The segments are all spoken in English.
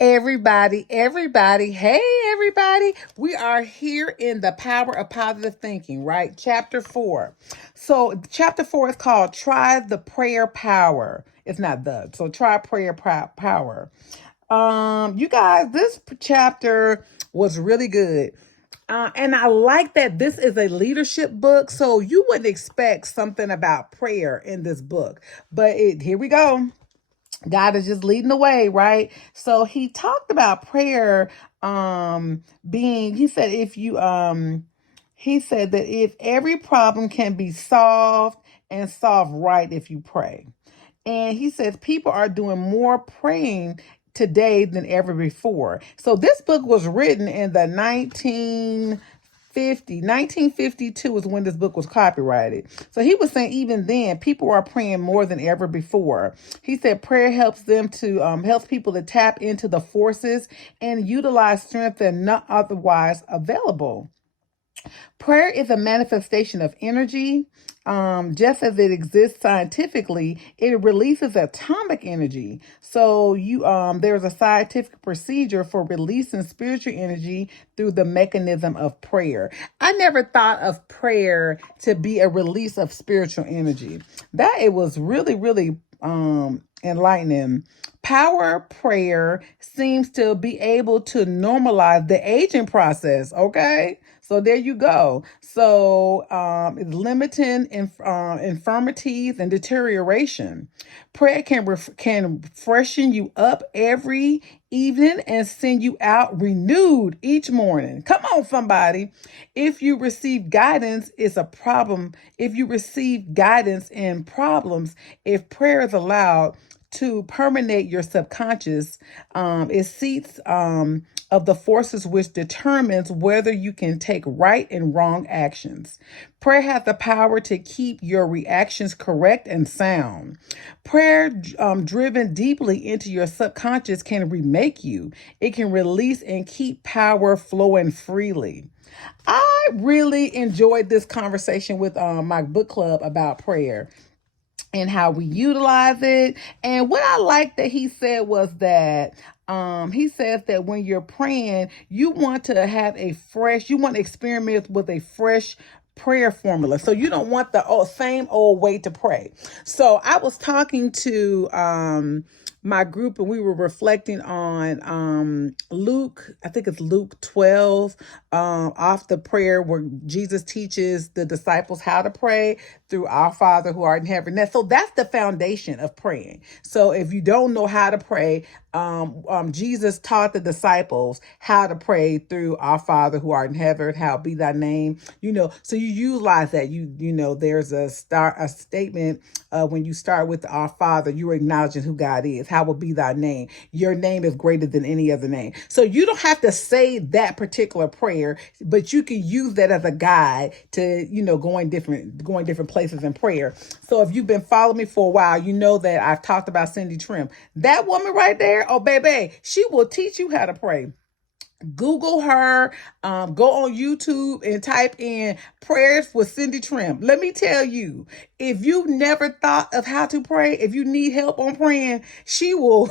Everybody, hey, everybody. We are here in the power of positive thinking, right? Chapter 4. So, chapter 4 is called Try the Prayer Power. It's not the, so try prayer power. You guys, this chapter was really good. And I like that this is a leadership book, so you wouldn't expect something about prayer in this book. But here we go. God is just leading the way, right? So he talked about prayer being, he said that if every problem can be solved and solved right if you pray. And he says people are doing more praying today than ever before. So this book was written in the 1952 is when this book was copyrighted. So he was saying even then people are praying more than ever before. He said prayer helps them to helps people to tap into the forces and utilize strength that are not otherwise available. Prayer is a manifestation of energy. Just as it exists scientifically, it releases atomic energy. So there's a scientific procedure for releasing spiritual energy through the mechanism of prayer. I never thought of prayer to be a release of spiritual energy. That it was really, really enlightening. Power prayer seems to be able to normalize the aging process. Okay. So there you go. So it's limiting infirmities and deterioration. Prayer can freshen you up every evening and send you out renewed each morning. Come on, somebody. If you receive guidance, it's a problem. If you receive guidance in problems, if prayer is allowed to permeate your subconscious, it seats of the forces which determines whether you can take right and wrong actions. Prayer has the power to keep your reactions correct and sound. Prayer driven deeply into your subconscious can remake you. It can release and keep power flowing freely. I really enjoyed this conversation with my book club about prayer and how we utilize it. And what I like that he said was that he says that when you're praying, you want you want to experiment with a fresh prayer formula. So you don't want the same old way to pray. So I was talking to my group and we were reflecting on Luke, I think it's Luke 12, off the prayer where Jesus teaches the disciples how to pray through our Father who art in heaven. So that's the foundation of praying. So if you don't know how to pray, Jesus taught the disciples how to pray through our Father who art in heaven, how be thy name, so you utilize that. There's a statement when you start with our Father, you're acknowledging who God is. How will be thy name? Your name is greater than any other name. So you don't have to say that particular prayer, but you can use that as a guide to, going different places in prayer. So if you've been following me for a while, you know that I've talked about Cindy Trim. That woman right there, oh baby, she will teach you how to pray. Google her, go on YouTube and type in prayers with Cindy Trim. Let me tell you, if you never thought of how to pray, if you need help on praying, she will.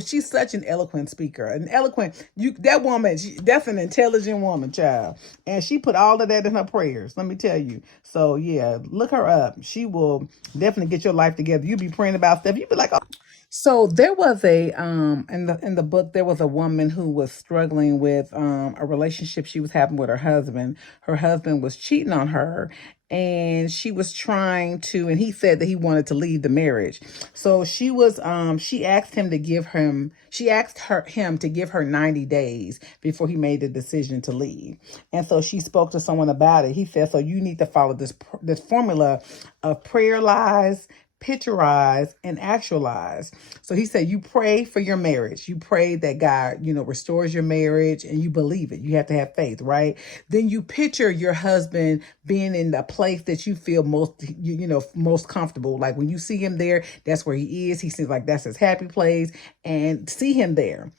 She's such an eloquent speaker, that woman. That's an intelligent woman, child, and she put all of that in her prayers. Let me tell you. So yeah, look her up. She will definitely get your life together. You be praying about stuff. You be like, oh. So there was in the book there was a woman who was struggling with a relationship she was having with her husband. Her husband was cheating on her and she was trying to, and he said that he wanted to leave the marriage. So she asked him to give her 90 days before he made the decision to leave. And so she spoke to someone about it. He said, so you need to follow this formula of prayer lies, picturize, and actualize. So he said, you pray for your marriage. You pray that God, restores your marriage and you believe it. You have to have faith, right? Then you picture your husband being in the place that you feel most comfortable. Like when you see him there, that's where he is. He seems like that's his happy place, and see him there.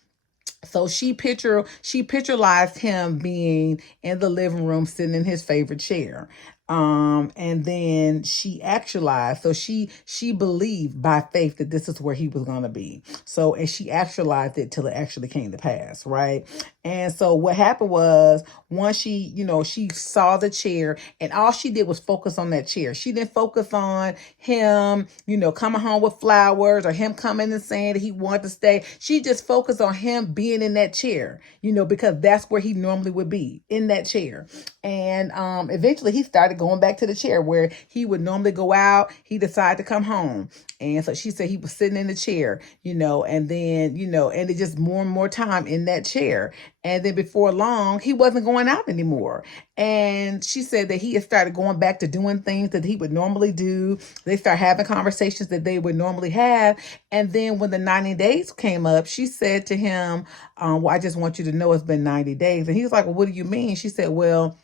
So she picturized him being in the living room, sitting in his favorite chair. And then she actualized. So she believed by faith that this is where he was going to be. So, and she actualized it till it actually came to pass, right? And so what happened was, once she saw the chair, and all she did was focus on that chair. She didn't focus on him, coming home with flowers, or him coming and saying that he wanted to stay. She just focused on him being in that chair, because that's where he normally would be, in that chair. And eventually he started going back to the chair where he would normally go out. He decided to come home. And so she said he was sitting in the chair, and then, and it just more and more time in that chair. And then before long, he wasn't going out anymore. And she said that he had started going back to doing things that he would normally do. They start having conversations that they would normally have. And then when the 90 days came up, she said to him, well, I just want you to know it's been 90 days. And he was like, well, what do you mean? She said, well,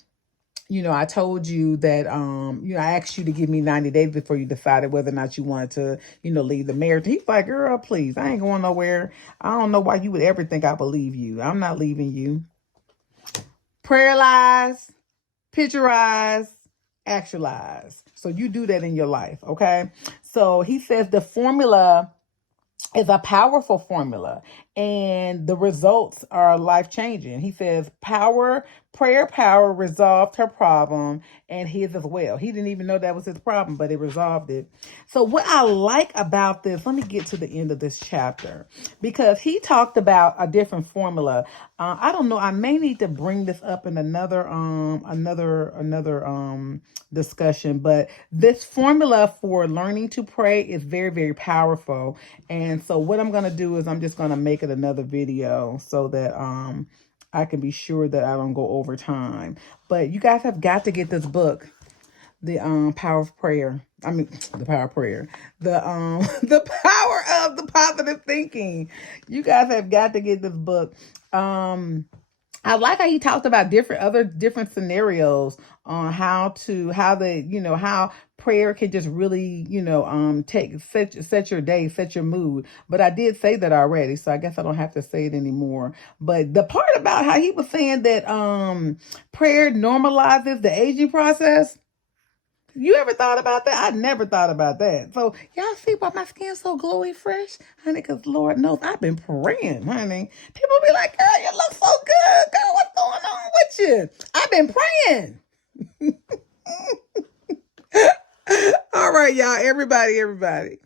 I told you that, I asked you to give me 90 days before you decided whether or not you wanted to, leave the marriage. He's like, girl, please, I ain't going nowhere. I don't know why you would ever think I believe you. I'm not leaving you. Prayer lies, picturize, actualize. So you do that in your life, okay? So he says the formula is a powerful formula, and the results are life-changing. He says prayer power resolved her problem, and his as well. He didn't even know that was his problem, but it resolved it. So what I like about this, let me get to the end of this chapter, because he talked about a different formula. I don't know, I may need to bring this up in another discussion, but this formula for learning to pray is very, very powerful. And so what I'm going to do is I'm just going to make it another video so that I can be sure that I don't go over time. But you guys have got to get this book, The Power of Prayer. I mean, The Power of Prayer. The The Power of the Positive Thinking. You guys have got to get this book. I like how he talked about different scenarios on how prayer can just really, set your day, set your mood. But I did say that already, so I guess I don't have to say it anymore. But the part about how he was saying that prayer normalizes the aging process. You ever thought about that? I never thought about that. So y'all see why my skin's so glowy fresh? Honey, because Lord knows I've been praying, honey. People be like, girl, you look so good. Girl, what's going on with you? I've been praying. All right, y'all. Everybody.